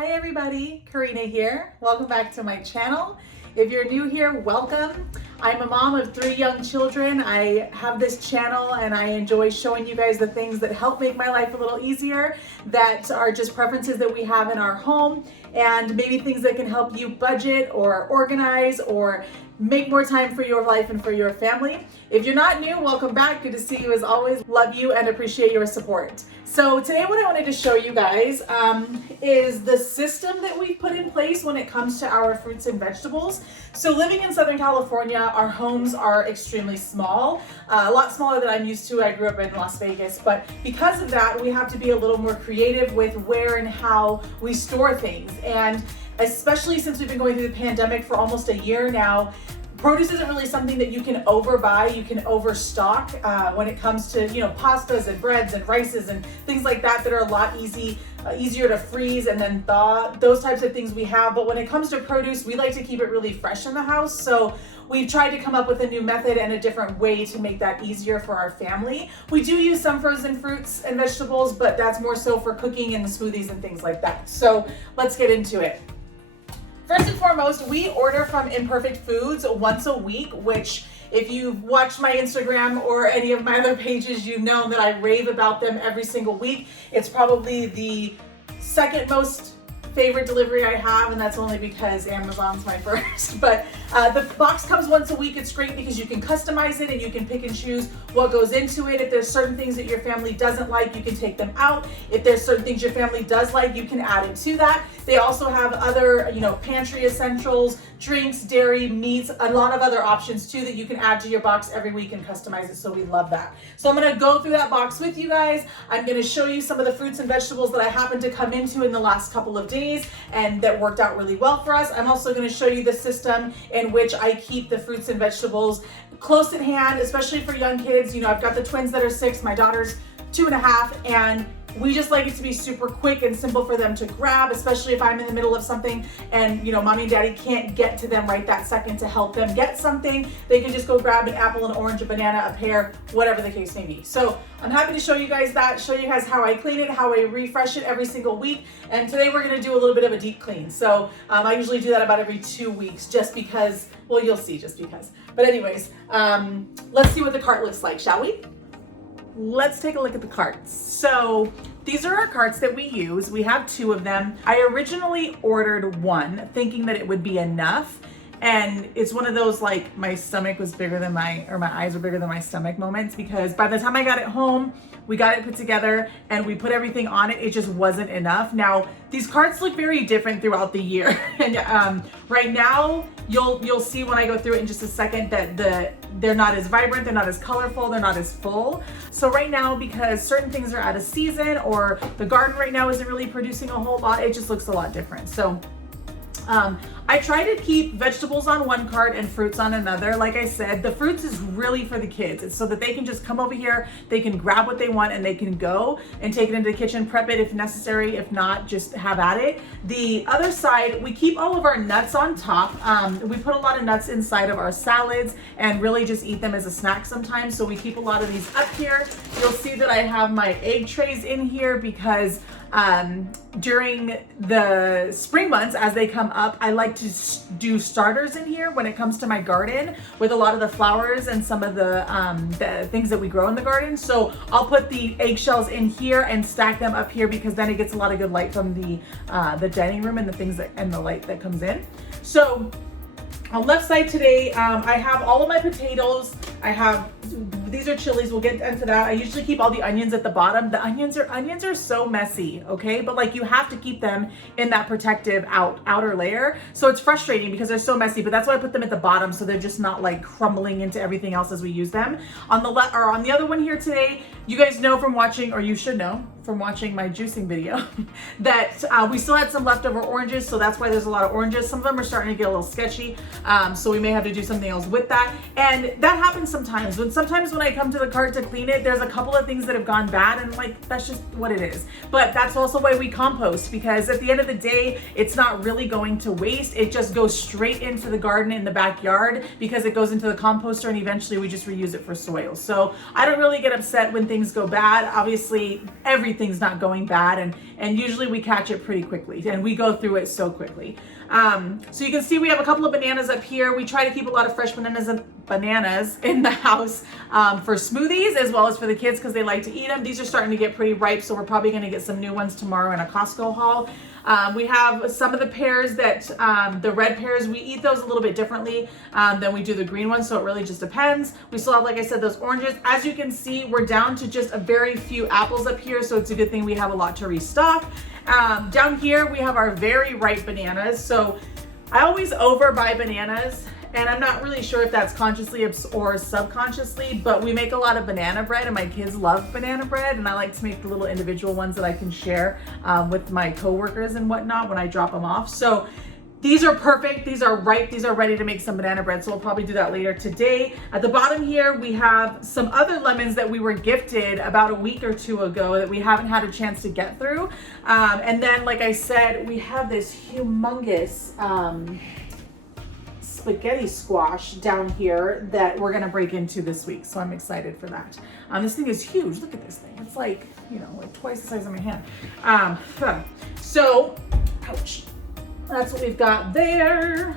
Hi everybody, Karina here. Welcome back to my channel. If you're new here, welcome. I'm a mom of 3 young children. I have this channel and I enjoy showing you guys the things that help make my life a little easier, that are just preferences that we have in our home, and maybe things that can help you budget or organize or make more time for your life and for your family. If you're not new, welcome back. Good to see you as always. Love you and appreciate your support. So today what I wanted to show you guys is the system that we've put in place when it comes to our fruits and vegetables. So living in Southern California, our homes are extremely small, a lot smaller than I'm used to. I grew up in Las Vegas, but because of that, we have to be a little more creative with where and how we store things. And especially since we've been going through the pandemic for almost a year now, produce isn't really something that you can overbuy, you can overstock when it comes to, pastas and breads and rices and things like that are a lot easier to freeze and then thaw, those types of things we have. But when it comes to produce, we like to keep it really fresh in the house. So we've tried to come up with a new method and a different way to make that easier for our family. We do use some frozen fruits and vegetables, but that's more so for cooking and smoothies and things like that. So let's get into it. First and foremost, we order from Imperfect Foods once a week, which if you've watched my Instagram or any of my other pages, you know that I rave about them every single week. It's probably the second most favorite delivery I have, and that's only because Amazon's my first. But the box comes once a week. It's great because you can customize it and you can pick and choose what goes into it. If there's certain things that your family doesn't like, you can take them out. If there's certain things your family does like, you can add it to that. They also have other, pantry essentials, drinks, dairy, meats, a lot of other options too that you can add to your box every week and customize it. So we love that. So I'm gonna go through that box with you guys. I'm gonna show you some of the fruits and vegetables that I happened to come into in the last couple of days and that worked out really well for us. I'm also gonna show you the system in which I keep the fruits and vegetables close at hand, especially for young kids. I've got the twins that are 6, my daughter's 2.5, and we just like it to be super quick and simple for them to grab, especially if I'm in the middle of something and mommy and daddy can't get to them right that second to help them get something. They can just go grab an apple, an orange, a banana, a pear, whatever the case may be. So I'm happy to show you guys that, show you guys how I clean it, how I refresh it every single week. And today we're gonna do a little bit of a deep clean. So I usually do that about every 2 weeks just because, well, you'll see just because. But anyways, let's see what the cart looks like, shall we? Let's take a look at the carts. So these are our carts that we use. We have 2 of them. I originally ordered 1 thinking that it would be enough. And it's one of those like my stomach was bigger than my eyes were bigger than my stomach moments, because by the time I got it home, we got it put together and we put everything on it. It just wasn't enough. Now, these carts look very different throughout the year. And right now, you'll see when I go through it in just a second that they're not as vibrant, they're not as colorful, they're not as full. So right now, because certain things are out of season or the garden right now isn't really producing a whole lot, it just looks a lot different. So I try to keep vegetables on one cart and fruits on another. Like I said, the fruits is really for the kids. It's so that they can just come over here, they can grab what they want and they can go and take it into the kitchen, prep it if necessary. If not, just have at it. The other side, we keep all of our nuts on top. We put a lot of nuts inside of our salads and really just eat them as a snack sometimes. So we keep a lot of these up here. You'll see that I have my egg trays in here because during the spring months, as they come up, I like to do starters in here when it comes to my garden with a lot of the flowers and some of the things that we grow in the garden. So I'll put the eggshells in here and stack them up here because then it gets a lot of good light from the dining room and the things and the light that comes in. So on the left side today, I have all of my potatoes. These are chilies, we'll get into that. I usually keep all the onions at the bottom. The onions are so messy, okay? But like you have to keep them in that protective outer layer. So it's frustrating because they're so messy, but that's why I put them at the bottom so they're just not like crumbling into everything else as we use them. On the left, or on the other one here today, you guys know from watching, or you should know from watching my juicing video, that we still had some leftover oranges, so that's why there's a lot of oranges. Some of them are starting to get a little sketchy, so we may have to do something else with that. And that happens sometimes. Sometimes when I come to the cart to clean it, there's a couple of things that have gone bad, and like that's just what it is. But that's also why we compost, because at the end of the day, it's not really going to waste. It just goes straight into the garden in the backyard because it goes into the composter, and eventually we just reuse it for soil. So I don't really get upset when things go bad. Obviously, every everything's not going bad, and usually we catch it pretty quickly, and we go through it so quickly. So you can see we have a couple of bananas up here. We try to keep a lot of fresh bananas in the house for smoothies as well as for the kids because they like to eat them. These are starting to get pretty ripe, so we're probably going to get some new ones tomorrow in a Costco haul. We have some of the pears that, the red pears, we eat those a little bit differently than we do the green ones, so it really just depends. We still have, like I said, those oranges. As you can see, we're down to just a very few apples up here, so it's a good thing we have a lot to restock. Down here, we have our very ripe bananas. So I always overbuy bananas, and I'm not really sure if that's consciously or subconsciously, but we make a lot of banana bread, and my kids love banana bread, and I like to make the little individual ones that I can share with my coworkers and whatnot when I drop them off. So these are perfect. These are ripe. These are ready to make some banana bread. So we'll probably do that later today. At the bottom here, we have some other lemons that we were gifted about a week or two ago that we haven't had a chance to get through. And then, like I said, we have this humongous spaghetti squash down here that we're gonna break into this week. So I'm excited for that. This thing is huge. Look at this thing. It's like, like twice the size of my hand. So, ouch. That's what we've got there.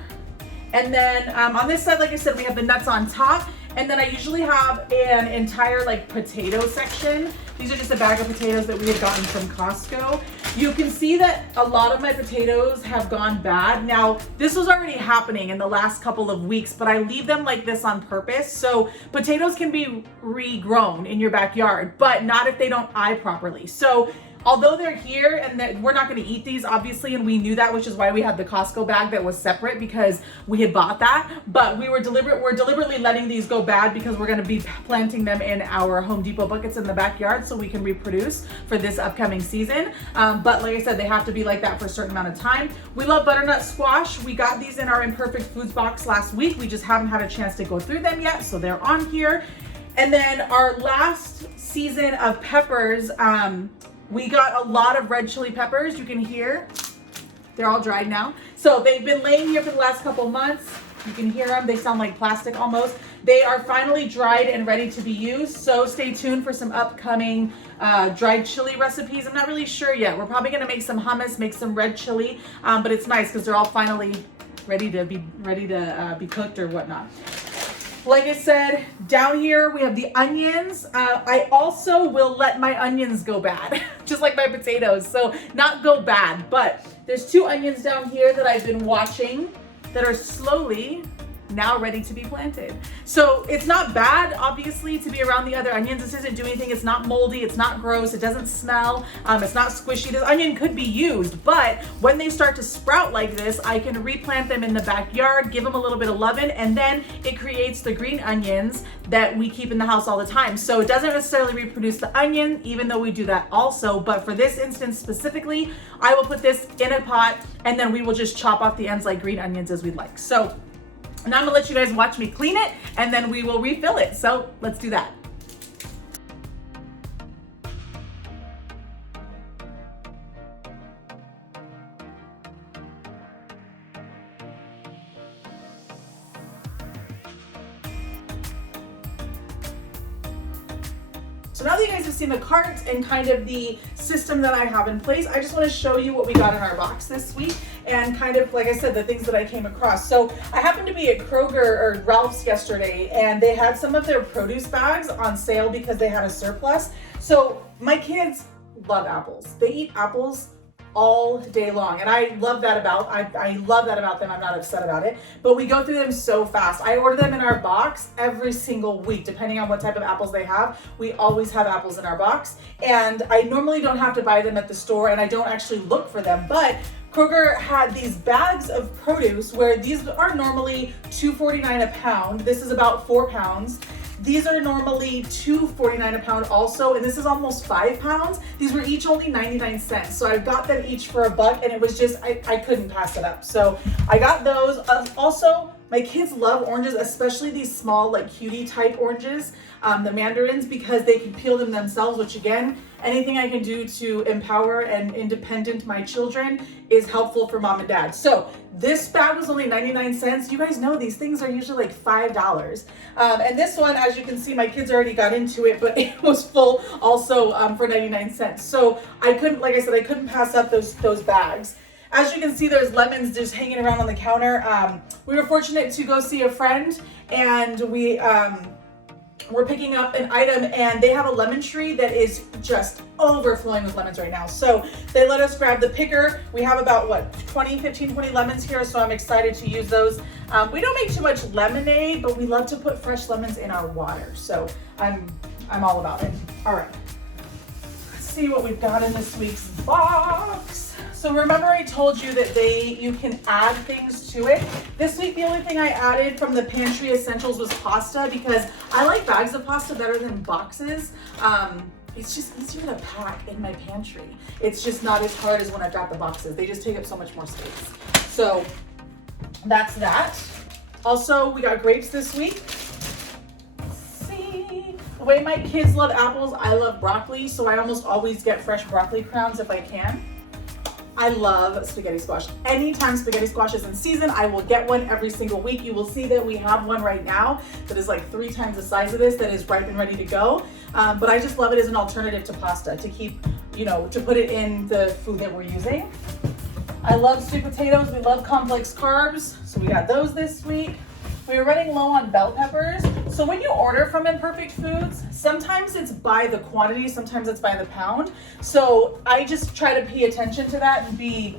And then on this side, like I said, we have the nuts on top. And then I usually have an entire potato section. These are just a bag of potatoes that we had gotten from Costco. You can see that a lot of my potatoes have gone bad. Now, this was already happening in the last couple of weeks, but I leave them like this on purpose. So potatoes can be regrown in your backyard, but not if they don't eye properly. So although they're here and that we're not going to eat these, obviously, and we knew that, which is why we had the Costco bag that was separate because we had bought that. But we're deliberately letting these go bad because we're going to be planting them in our Home Depot buckets in the backyard so we can reproduce for this upcoming season. But like I said, they have to be like that for a certain amount of time. We love butternut squash. We got these in our Imperfect Foods box last week. We just haven't had a chance to go through them yet, so they're on here. And then our last season of peppers, we got a lot of red chili peppers. You can hear they're all dried now. So they've been laying here for the last couple months. You can hear them. They sound like plastic almost. They are finally dried and ready to be used. So stay tuned for some upcoming dried chili recipes. I'm not really sure yet. We're probably gonna make some hummus, make some red chili, but it's nice because they're all finally ready to be cooked or whatnot. Like I said, down here we have the onions. I also will let my onions go bad, just like my potatoes. So not go bad, but there's 2 onions down here that I've been watching that are slowly now ready to be planted. So it's not bad, obviously, to be around the other onions. This isn't doing anything. It's not moldy. It's not gross. It doesn't smell. It's not squishy. This onion could be used, but when they start to sprout like this, I can replant them in the backyard, give them a little bit of loving, and then it creates the green onions that we keep in the house all the time. So it doesn't necessarily reproduce the onion, even though we do that also. But for this instance specifically, I will put this in a pot, and then we will just chop off the ends like green onions as we'd like. So now I'm gonna let you guys watch me clean it, and then we will refill it. So let's do that. So now that you guys have seen the cart and kind of the system that I have in place, I just want to show you what we got in our box this week and kind of, like I said, the things that I came across. So I happened to be at Kroger or Ralph's yesterday, and they had some of their produce bags on sale because they had a surplus. So my kids love apples. They eat apples all day long, and I love that about them. I'm not upset about it, but we go through them so fast. I order them in our box every single week, depending on what type of apples they have. We always have apples in our box, and I normally don't have to buy them at the store, and I don't actually look for them, but Kroger had these bags of produce where these are normally $2.49 a pound. This is about 4 pounds. These are normally $2.49 a pound also, and this is almost 5 pounds. These were each only 99 cents. So I got them each for $1, and it was just, I couldn't pass it up. So I got those. Also, my kids love oranges, especially these small, like cutie type oranges, the mandarins, because they can peel them themselves, which again, anything I can do to empower and independent my children is helpful for mom and dad. So This bag was only 99 cents. You guys know these things are usually like $5. And this one, as you can see, my kids already got into it, but it was full also for 99 cents. So I couldn't, like I said, I couldn't pass up those bags. As you can see, there's lemons just hanging around on the counter. We were fortunate to go see a friend, and we're picking up an item, and they have a lemon tree that is just overflowing with lemons right now. So they let us grab the picker. We have about 15, 20 lemons here, so I'm excited to use those. We don't make too much lemonade, but we love to put fresh lemons in our water. So I'm all about it. All right, let's see what we've got in this week's box. So remember I told you that you can add things to it. This week, the only thing I added from the pantry essentials was pasta, because I like bags of pasta better than boxes. It's just easier to pack in my pantry. It's just not as hard as when I've got the boxes. They just take up so much more space. So that's that. Also, we got grapes this week. Let's see. The way my kids love apples, I love broccoli, so I almost always get fresh broccoli crowns if I can. I love spaghetti squash. Anytime spaghetti squash is in season, I will get one every single week. You will see that we have one right now that is like 3 times the size of this, that is ripe and ready to go. But I just love it as an alternative to pasta, to keep, to put it in the food that we're using. I love sweet potatoes. We love complex carbs, so we got those this week. We were running low on bell peppers. So when you order from Imperfect Foods, sometimes it's by the quantity, sometimes it's by the pound. So I just try to pay attention to that and be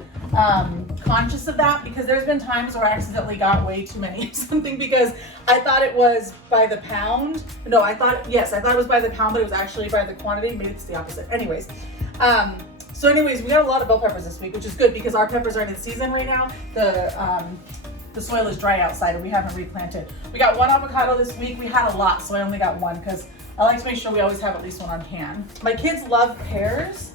conscious of that, because there's been times where I accidentally got way too many of something because I thought it was by the pound. No, I thought it was by the pound, but it was actually by the quantity. Maybe it's the opposite. Anyways, we got a lot of bell peppers this week, which is good because our peppers aren't in season right now. The soil is dry outside and we haven't replanted. We got 1 avocado this week. We had a lot, so I only got 1 because I like to make sure we always have at least 1 on hand. My kids love pears,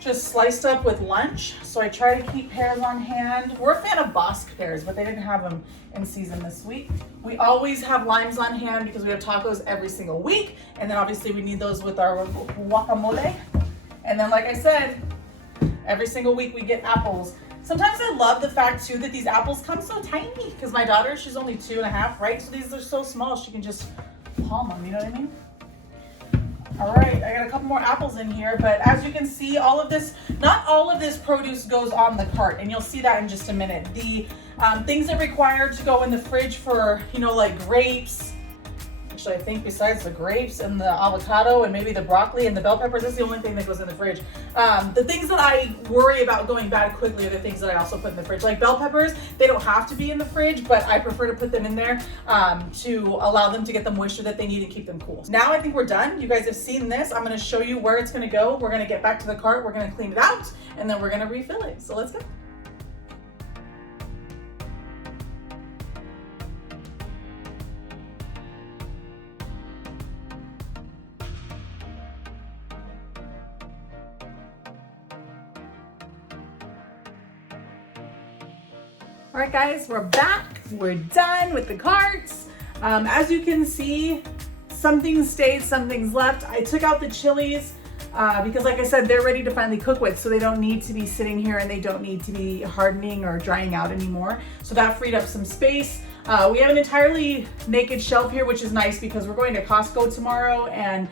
just sliced up with lunch. So I try to keep pears on hand. We're a fan of Bosc pears, but they didn't have them in season this week. We always have limes on hand because we have tacos every single week. And then obviously we need those with our guacamole. And then, like I said, every single week we get apples. Sometimes I love the fact too that these apples come so tiny, because my daughter, she's only 2.5, right? So these are so small, she can just palm them, you know what I mean? All right, I got a couple more apples in here, but as you can see, not all of this produce goes on the cart, and you'll see that in just a minute. The things that are required to go in the fridge for, like grapes, actually I think besides the grapes and the avocado and maybe the broccoli and the bell peppers, that's the only thing that goes in the fridge. The things that I worry about going bad quickly are the things that I also put in the fridge. Like bell peppers, they don't have to be in the fridge, but I prefer to put them in there to allow them to get the moisture that they need and keep them cool. Now I think we're done. You guys have seen this. I'm gonna show you where it's gonna go. We're gonna get back to the cart, we're gonna clean it out, and then we're gonna refill it. So let's go. All right, guys, we're back. We're done with the carts. As you can see, some things stayed, some things left. I took out the chilies because, like I said, they're ready to finally cook with, so they don't need to be sitting here and they don't need to be hardening or drying out anymore. So that freed up some space. We have an entirely naked shelf here, which is nice because we're going to Costco tomorrow, and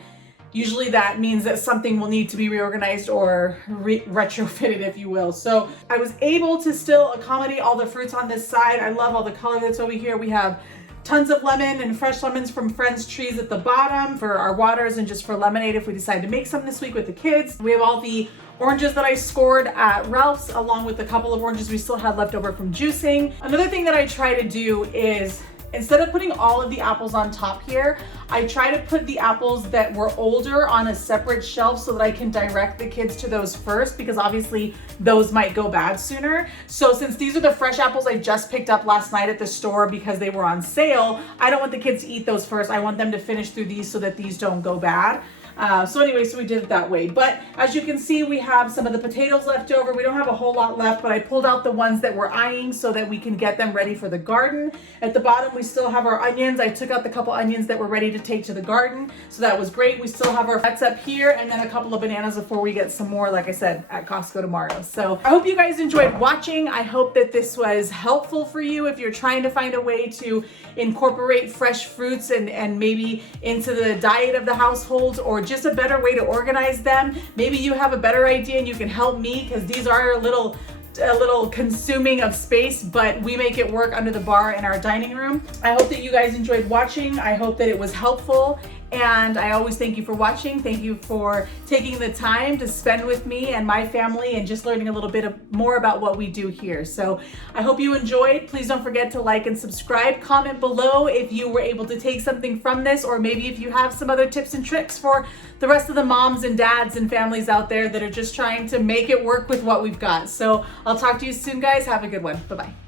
usually that means that something will need to be reorganized or retrofitted, if you will. So I was able to still accommodate all the fruits on this side. I love all the color that's over here. We have tons of lemon and fresh lemons from Friends Trees at the bottom for our waters and just for lemonade if we decide to make some this week with the kids. We have all the oranges that I scored at Ralph's, along with a couple of oranges we still had left over from juicing. Another thing that I try to do is, instead of putting all of the apples on top here, I try to put the apples that were older on a separate shelf so that I can direct the kids to those first, because obviously those might go bad sooner. So since these are the fresh apples I just picked up last night at the store because they were on sale, I don't want the kids to eat those first. I want them to finish through these so that these don't go bad. So we did it that way. But as you can see, we have some of the potatoes left over. We don't have a whole lot left, but I pulled out the ones that we're eyeing so that we can get them ready for the garden. At the bottom, we still have our onions. I took out the couple onions that were ready to take to the garden, so that was great. We still have our nuts up here, and then a couple of bananas before we get some more, like I said, at Costco tomorrow. So I hope you guys enjoyed watching. I hope that this was helpful for you if you're trying to find a way to incorporate fresh fruits and maybe into the diet of the household, or just a better way to organize them. Maybe you have a better idea and you can help me, because these are a little consuming of space, but we make it work under the bar in our dining room. I hope that you guys enjoyed watching. I hope that it was helpful. And I always thank you for watching. Thank you for taking the time to spend with me and my family and just learning a little bit more about what we do here. So I hope you enjoyed. Please don't forget to like and subscribe. Comment below if you were able to take something from this, or maybe if you have some other tips and tricks for the rest of the moms and dads and families out there that are just trying to make it work with what we've got. So I'll talk to you soon, guys. Have a good one. Bye-bye.